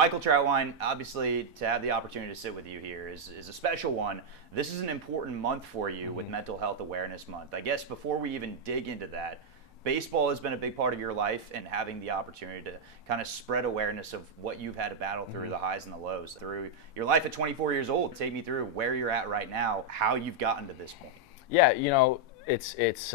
Michael Trautwein, obviously, to have the opportunity to sit with you here is a special one. This is an important month for you with Mental Health Awareness Month. I guess before we even dig into that, baseball has been a big part of your life, and having the opportunity to kind of spread awareness of what you've had to battle through, the highs and the lows, through your life at 24 years old. Take me through where you're at right now, how you've gotten to this point. Yeah, it's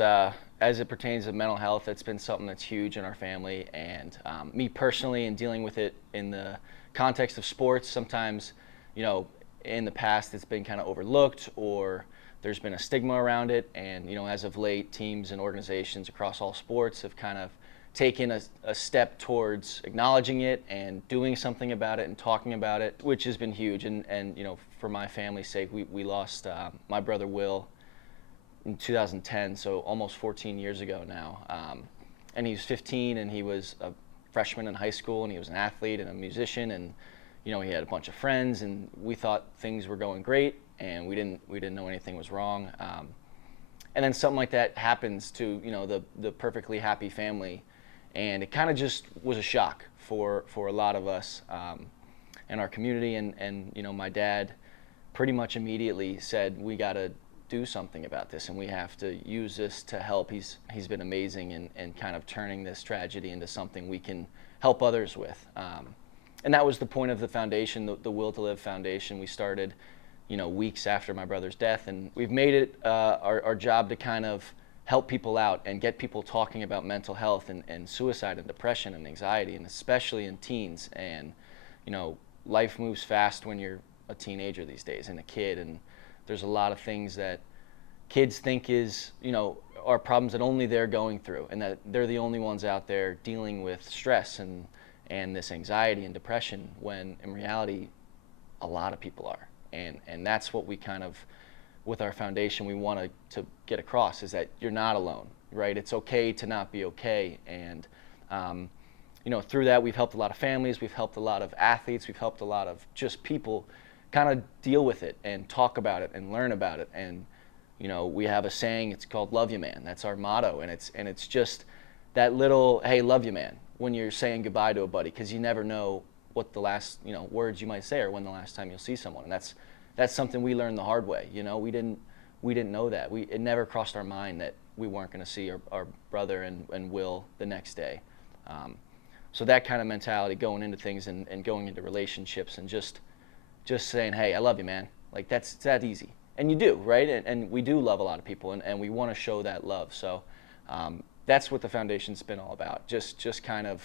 as it pertains to mental health, it's been something that's huge in our family, and me personally, in dealing with it in the context of sports, sometimes, in the past it's been kind of overlooked, or there's been a stigma around it, and as of late, teams and organizations across all sports have kind of taken a step towards acknowledging it and doing something about it and talking about it, which has been huge. And for my family's sake, we lost my brother Will in 2010, so almost 14 years ago now. And he was 15, and he was a freshman in high school, and he was an athlete and a musician, and he had a bunch of friends, and we thought things were going great, and we didn't know anything was wrong. And then something like that happens to the perfectly happy family, and it kind of just was a shock for a lot of us in our community. And my dad pretty much immediately said, we got to do something about this, and we have to use this to help. He's been amazing in kind of turning this tragedy into something we can help others with. And that was the point of the foundation, the Will to Live Foundation. We started weeks after my brother's death, and we've made it our job to kind of help people out and get people talking about mental health and suicide and depression and anxiety, and especially in teens. And life moves fast when you're a teenager these days and a kid, and there's a lot of things that kids think are problems that only they're going through, and that they're the only ones out there dealing with stress and this anxiety and depression, when in reality a lot of people are. And that's what we kind of, with our foundation, we want to get across, is that you're not alone, right? It's okay to not be okay. And through that, we've helped a lot of families, we've helped a lot of athletes, we've helped a lot of just people kind of deal with it and talk about it and learn about it. And we have a saying, it's called "Love You Man." That's our motto, and it's just that little, hey, love you man, when you're saying goodbye to a buddy, because you never know what the last words you might say, or when the last time you'll see someone. And that's something we learned the hard way. We didn't know that. It never crossed our mind that we weren't going to see our brother and Will the next day. So that kind of mentality going into things and going into relationships, and just saying, hey, I love you, man. Like, it's that easy. And you do, right? And we do love a lot of people, and we want to show that love. So that's what the foundation's been all about. Just kind of,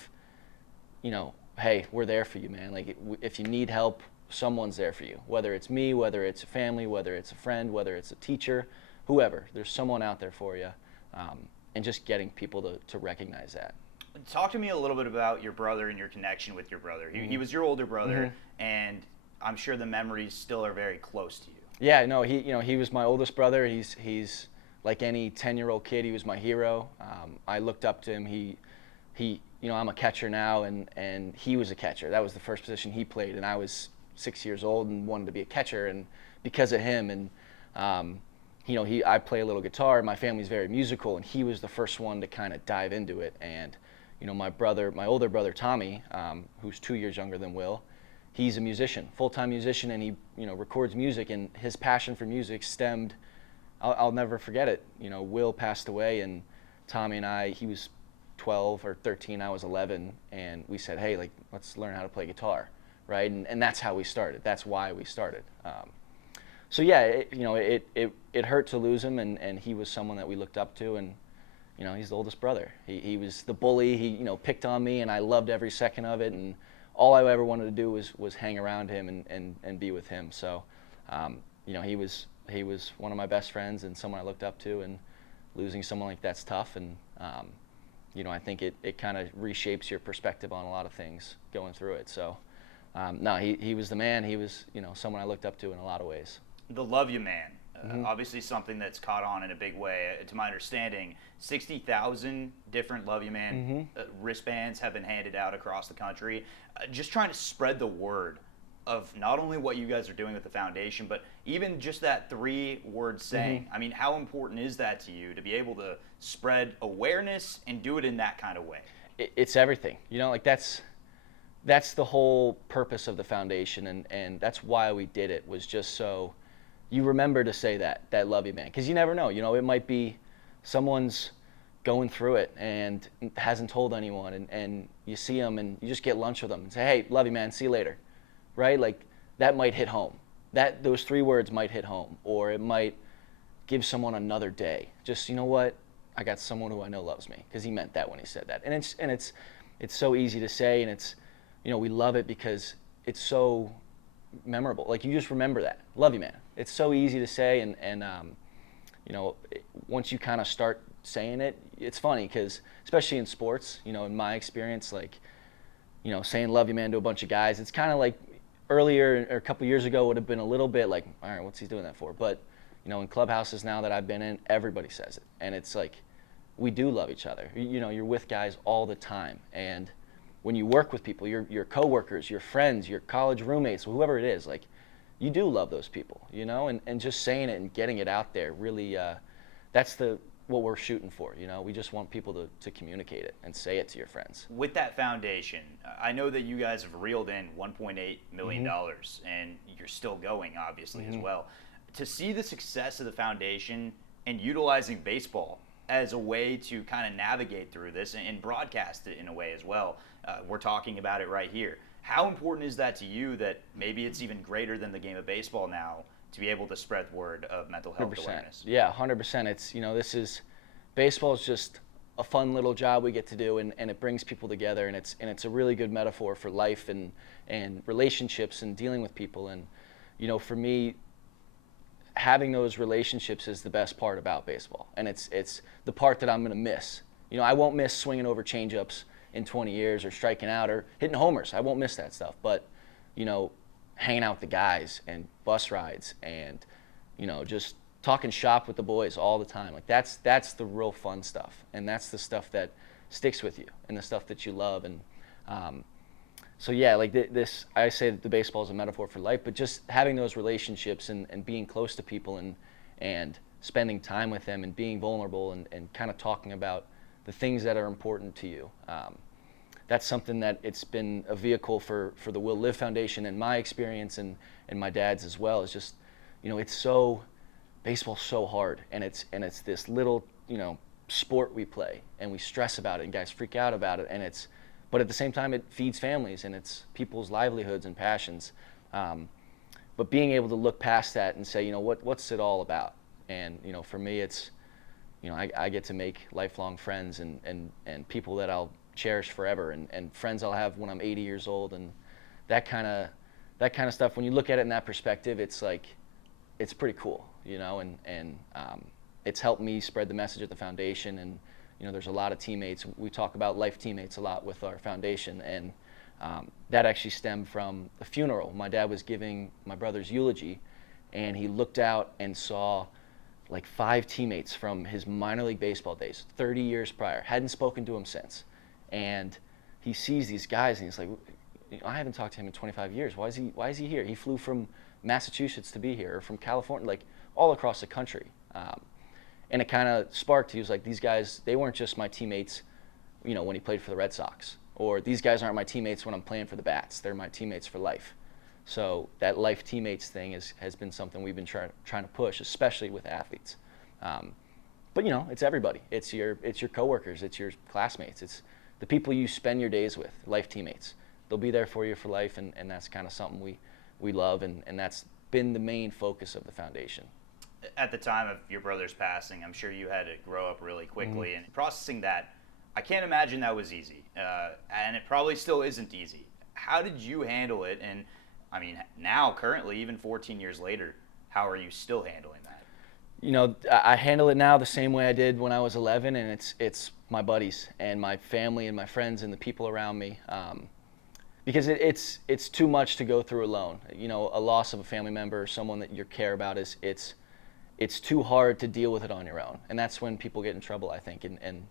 hey, we're there for you, man. Like, if you need help, someone's there for you. Whether it's me, whether it's a family, whether it's a friend, whether it's a teacher, whoever. There's someone out there for you. And just getting people to recognize that. Talk to me a little bit about your brother and your connection with your brother. He was your older brother, and I'm sure the memories still are very close to you. Yeah, no, he was my oldest brother. He's like any 10-year-old kid. He was my hero. I looked up to him. He I'm a catcher now, and he was a catcher. That was the first position he played, and I was 6 years old and wanted to be a catcher, and because of him. And I play a little guitar. My family's very musical, and he was the first one to kind of dive into it. And my older brother Tommy, who's 2 years younger than Will, he's a musician, full-time musician, and he records music, and his passion for music stemmed, I'll never forget it. Will passed away, and Tommy and I, he was 12 or 13, I was 11, and we said, hey, like, let's learn how to play guitar, right? And that's how we started. That's why we started. So yeah, it hurt to lose him, and he was someone that we looked up to, and he's the oldest brother. He was the bully. He picked on me, and I loved every second of it, and all I ever wanted to do was hang around him and be with him. So he was one of my best friends and someone I looked up to, and losing someone like that's tough. And I think it kind of reshapes your perspective on a lot of things going through it. So no, he was the man. He was someone I looked up to in a lot of ways. The Love You Man, obviously something that's caught on in a big way. To my understanding, 60,000 different Love You Man wristbands have been handed out across the country. Just trying to spread the word of not only what you guys are doing with the foundation, but even just that 3-word saying. I mean, how important is that to you to be able to spread awareness and do it in that kind of way? It's everything. Like, that's that's the whole purpose of the foundation, and that's why we did it, was just so you remember to say that love you man, because you never know, it might be someone's going through it and hasn't told anyone, and you see them and you just get lunch with them and say, hey, love you man, see you later, right? Like that might hit home, those 3 words might hit home, or it might give someone another day, just, you know what, I got someone who I know loves me, because he meant that when he said that. And it's so easy to say, and it's, we love it because it's so memorable. Like, you just remember that. Love you, man. It's so easy to say, and once you kind of start saying it, it's funny because, especially in sports, in my experience, like, saying love you, man, to a bunch of guys, it's kind of like earlier or a couple years ago would have been a little bit like, all right, what's he doing that for? But, in clubhouses now that I've been in, everybody says it. And it's like, we do love each other. You're with guys all the time. And when you work with people, your coworkers, your friends, your college roommates, whoever it is, like, you do love those people, and just saying it and getting it out there really, that's what we're shooting for. We just want people to communicate it and say it to your friends. With that foundation, I know that you guys have reeled in $1.8 million, and you're still going, obviously, as well. To see the success of the foundation and utilizing baseball as a way to kind of navigate through this and broadcast it in a way as well, we're talking about it right here. How important is that to you, that maybe it's even greater than the game of baseball now, to be able to spread the word of mental health 100%. awareness? Yeah, 100%. It's, baseball is just a fun little job we get to do, and it brings people together, and it's a really good metaphor for life and relationships and dealing with people. And, for me, having those relationships is the best part about baseball, and it's the part that I'm going to miss. I won't miss swinging over changeups in 20 years, or striking out, or hitting homers. I won't miss that stuff. But, hanging out with the guys and bus rides and, just talking shop with the boys all the time, like that's the real fun stuff, and that's the stuff that sticks with you and the stuff that you love. And so yeah, like this, I say that the baseball is a metaphor for life, but just having those relationships and being close to people and spending time with them and being vulnerable and kind of talking about the things that are important to you. That's something that it's been a vehicle for the Will Live Foundation, and my experience and my dad's as well. Is just, baseball's so hard, and it's this little, sport we play, and we stress about it, and guys freak out about it, but at the same time, it feeds families, and it's people's livelihoods and passions. But being able to look past that and say, what's it all about? And, for me, it's, I get to make lifelong friends and people that I'll cherish forever, and friends I'll have when I'm 80 years old, and that kind of stuff. When you look at it in that perspective, it's like, it's pretty cool, and it's helped me spread the message at the foundation. And there's a lot of teammates. We talk about life teammates a lot with our foundation, and that actually stemmed from the funeral. My dad was giving my brother's eulogy, and he looked out and saw like 5 teammates from his minor league baseball days, 30 years prior, hadn't spoken to him since. And he sees these guys, and he's like, I haven't talked to him in 25 years. Why is he here? He flew from Massachusetts to be here, or from California, like all across the country. And it kind of sparked. He was like, these guys, they weren't just my teammates, when he played for the Red Sox, or these guys aren't my teammates when I'm playing for the Bats. They're my teammates for life. So that life teammates thing has been something we've been trying to push, especially with athletes. But it's everybody. It's your coworkers. It's your classmates. It's the people you spend your days with, life teammates. They'll be there for you for life, and that's kind of something we love, and that's been the main focus of the foundation. At the time of your brother's passing, I'm sure you had to grow up really quickly, and processing that, I can't imagine that was easy, and it probably still isn't easy. How did you handle it? And I mean, now, currently, even 14 years later, how are you still handling that? I handle it now the same way I did when I was 11, and it's my buddies and my family and my friends and the people around me, because it's too much to go through alone. A loss of a family member or someone that you care about it's too hard to deal with it on your own, and that's when people get in trouble, I think. And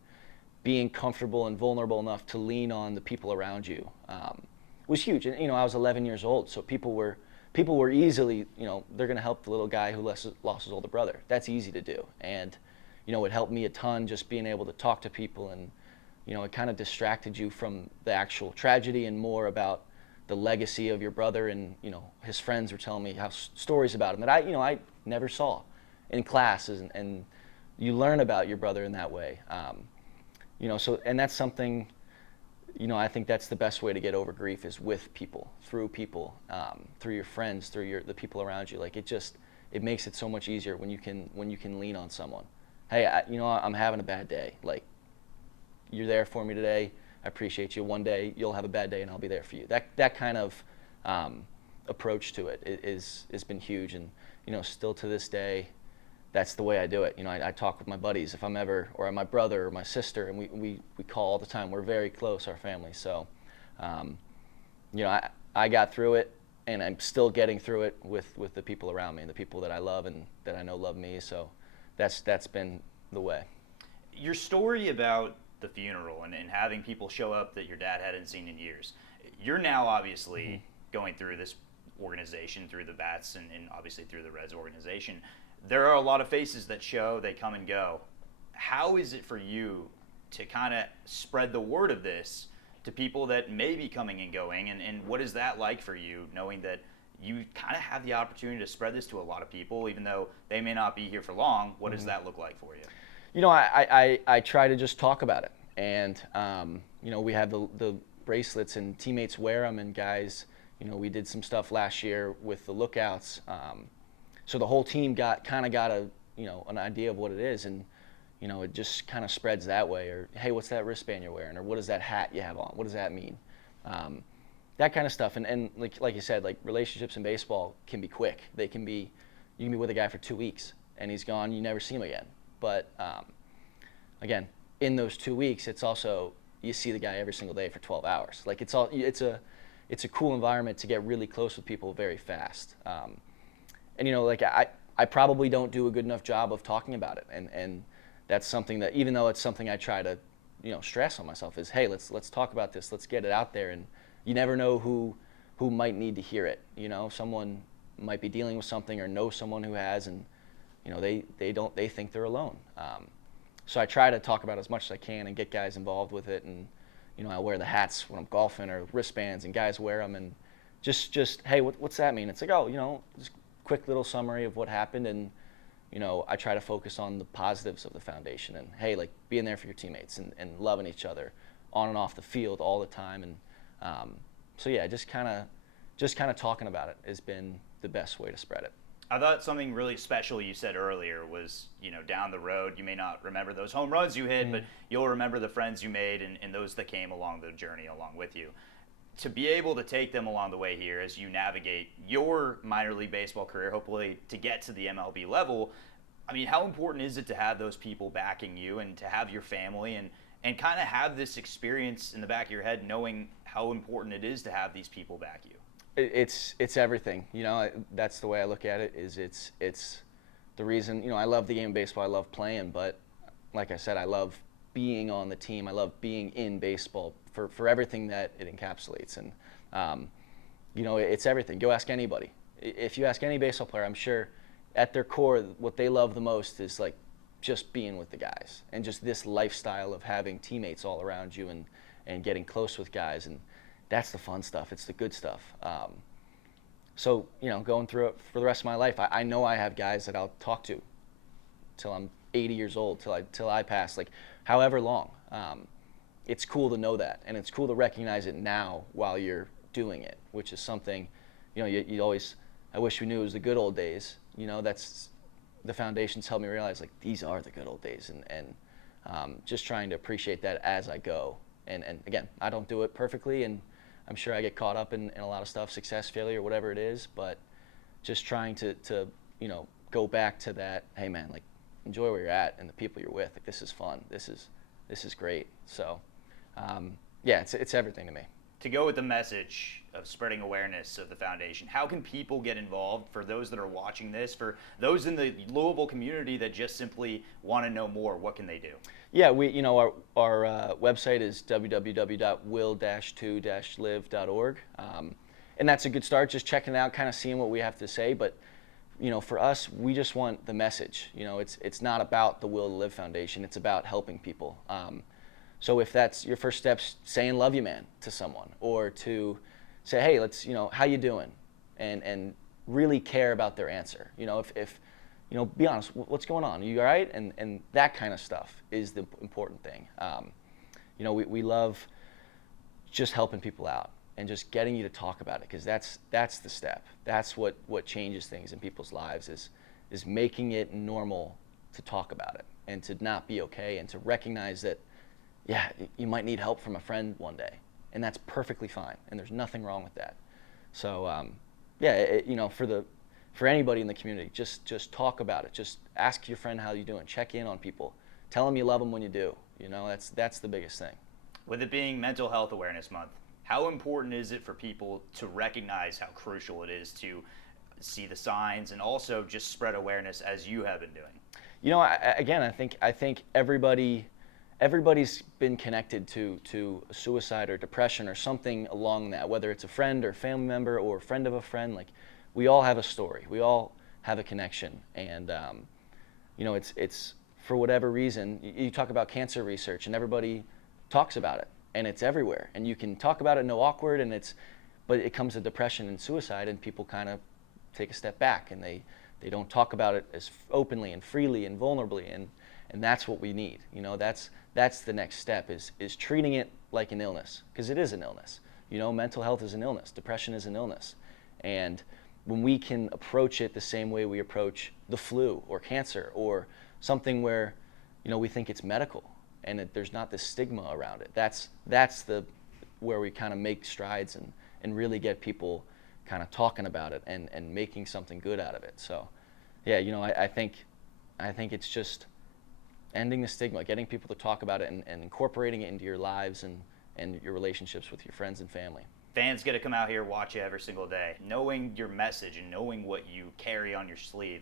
being comfortable and vulnerable enough to lean on the people around you was huge. And I was 11 years old, so people were easily, they're going to help the little guy who lost his older brother. That's easy to do. And, it helped me a ton, just being able to talk to people and, it kind of distracted you from the actual tragedy and more about the legacy of your brother. And his friends were telling me stories about him that I never saw in classes, and you learn about your brother in that way. So, and that's something, I think that's the best way to get over grief, is with people, through your friends, through the people around you. Like, it makes it so much easier when you can lean on someone. Hey, I'm having a bad day. Like, you're there for me today. I appreciate you. One day you'll have a bad day and I'll be there for you. That kind of approach to it has been huge, and still to this day, that's the way I do it. I talk with my buddies if I'm ever, or my brother or my sister, and we call all the time. We're very close, our family. So, I got through it, and I'm still getting through it with the people around me and the people that I love and that I know love me. So, that's been the way. Your story about the funeral and having people show up that your dad hadn't seen in years. You're now obviously going through this organization, through the Bats, and obviously through the Reds organization. There are a lot of faces that show, they come and go. How is it for you to kind of spread the word of this to people that may be coming and going? And what is that like for you, knowing that you kind of have the opportunity to spread this to a lot of people, even though they may not be here for long? What does that look like for you? I try to just talk about it, and we have the bracelets, and teammates wear them, and guys, we did some stuff last year with the lookouts, so the whole team got an idea of what it is, and it just kind of spreads that way. Or, hey, what's that wristband you're wearing? Or what is that hat you have on? What does that mean? That kind of stuff, and like you said, like, relationships in baseball can be quick. You can be with a guy for 2 weeks, and he's gone. You never see him again. But again, in those 2 weeks, it's also, you see the guy every single day for 12 hours. Like, it's a cool environment to get really close with people very fast. And I probably don't do a good enough job of talking about it, and that's something that, even though it's something I try to stress on myself, is, hey, let's talk about this, let's get it out there. And you never know who might need to hear it. Someone might be dealing with something or know someone who has, and they think they're alone. So I try to talk about it as much as I can and get guys involved with it. And I wear the hats when I'm golfing, or wristbands, and guys wear them. And just hey, what's that mean? It's like, just quick little summary of what happened. And I try to focus on the positives of the foundation, and, hey, like, being there for your teammates and loving each other on and off the field all the time. And so yeah, just kind of talking about it has been the best way to spread it. I thought something really special you said earlier was, down the road, you may not remember those home runs you hit, but you'll remember the friends you made and those that came along the journey along with you. To be able to take them along the way here as you navigate your minor league baseball career, hopefully to get to the MLB level, I mean, how important is it to have those people backing you, and to have your family and kind of have this experience in the back of your head, knowing how important it is to have these people back you? It's everything. That's the way I look at it. It's the reason. I love the game of baseball. I love playing, but like I said, I love being on the team. I love being in baseball for everything that it encapsulates. And it's everything. Go ask anybody. If you ask any baseball player, I'm sure at their core, what they love the most is, like, just being with the guys, and just this lifestyle of having teammates all around you, and getting close with guys. And that's the fun stuff. It's the good stuff. So, going through it for the rest of my life, I know I have guys that I'll talk to till I'm 80 years old, till I pass, like, however long. It's cool to know that, and it's cool to recognize it now while you're doing it, which is something, you always, I wish we knew it was the good old days. That's, the foundation's helped me realize, like, these are the good old days, and just trying to appreciate that as I go. And again, I don't do it perfectly, and I'm sure I get caught up in a lot of stuff, success, failure, whatever it is, but just trying to go back to that, hey man, like, enjoy where you're at and the people you're with. Like, this is fun. This is great. So yeah, it's everything to me. To go with the message of spreading awareness of the foundation, how can people get involved, for those that are watching this, for those in the Louisville community that just simply want to know more? What can they do? Yeah, our website is www.will-2-live.org, and that's a good start. Just checking it out, kind of seeing what we have to say. But for us, we just want the message. It's not about the Will to Live Foundation. It's about helping people. So if that's your first steps, saying "love you, man" to someone, or to say, "Hey, let's, how you doing," and really care about their answer. If be honest, what's going on? Are you all right? And that kind of stuff is the important thing. We love just helping people out and just getting you to talk about it, because that's the step. That's what changes things in people's lives, is making it normal to talk about it and to not be okay, and to recognize that, yeah, you might need help from a friend one day, and that's perfectly fine, and there's nothing wrong with that. So for anybody in the community, just talk about it. Just ask your friend how you're doing. Check in on people. Tell them you love them when you do. That's the biggest thing. With it being Mental Health Awareness Month, how important is it for people to recognize how crucial it is to see the signs and also just spread awareness as you have been doing? I think everybody's been connected to suicide or depression or something along that, whether it's a friend or family member or a friend of a friend. Like, we all have a story. We all have a connection, and it's for whatever reason. You talk about cancer research, and everybody talks about it, and it's everywhere, and you can talk about it no awkward, but it comes to depression and suicide, and people kind of take a step back, and they don't talk about it as openly and freely and vulnerably, and that's what we need. That's the next step, is treating it like an illness, because it is an illness. Mental health is an illness. Depression is an illness. And when we can approach it the same way we approach the flu or cancer or something where, we think it's medical, and there's not this stigma around it, that's where we kind of make strides and really get people kind of talking about it and making something good out of it. So, yeah, I think it's just ending the stigma, getting people to talk about it, and incorporating it into your lives and your relationships with your friends and family. Fans get to come out here, watch you every single day. Knowing your message and knowing what you carry on your sleeve,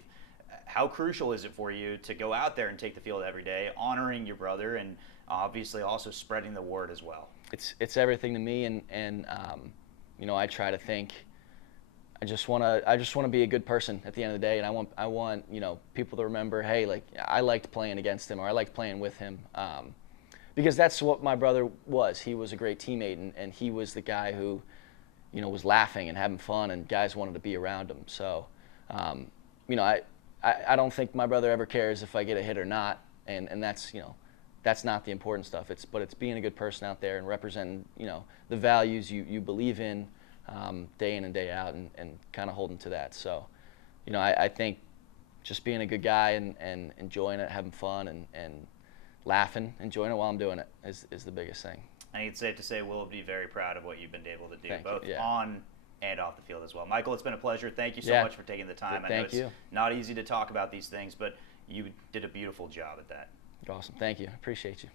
how crucial is it for you to go out there and take the field every day, honoring your brother and obviously also spreading the word as well? It's everything to me, and I try to think, I just want to be a good person at the end of the day, and I want people to remember, hey, like, I liked playing against him, or I liked playing with him, because that's what my brother was. He was a great teammate, and he was the guy who was laughing and having fun, and guys wanted to be around him. So I don't think my brother ever cares if I get a hit or not, and that's not the important stuff. It's being a good person out there and representing the values you believe in, day in and day out, and kind of holding to that. So, I think just being a good guy and enjoying it, having fun, and laughing, enjoying it while I'm doing it is the biggest thing. I think it's safe to say we'll be very proud of what you've been able to do, Thank both you. Yeah. on and off the field as well. Michael, it's been a pleasure. Thank you so much for taking the time. I know it's not easy to talk about these things, but you did a beautiful job at that. Awesome. Thank you. Appreciate you.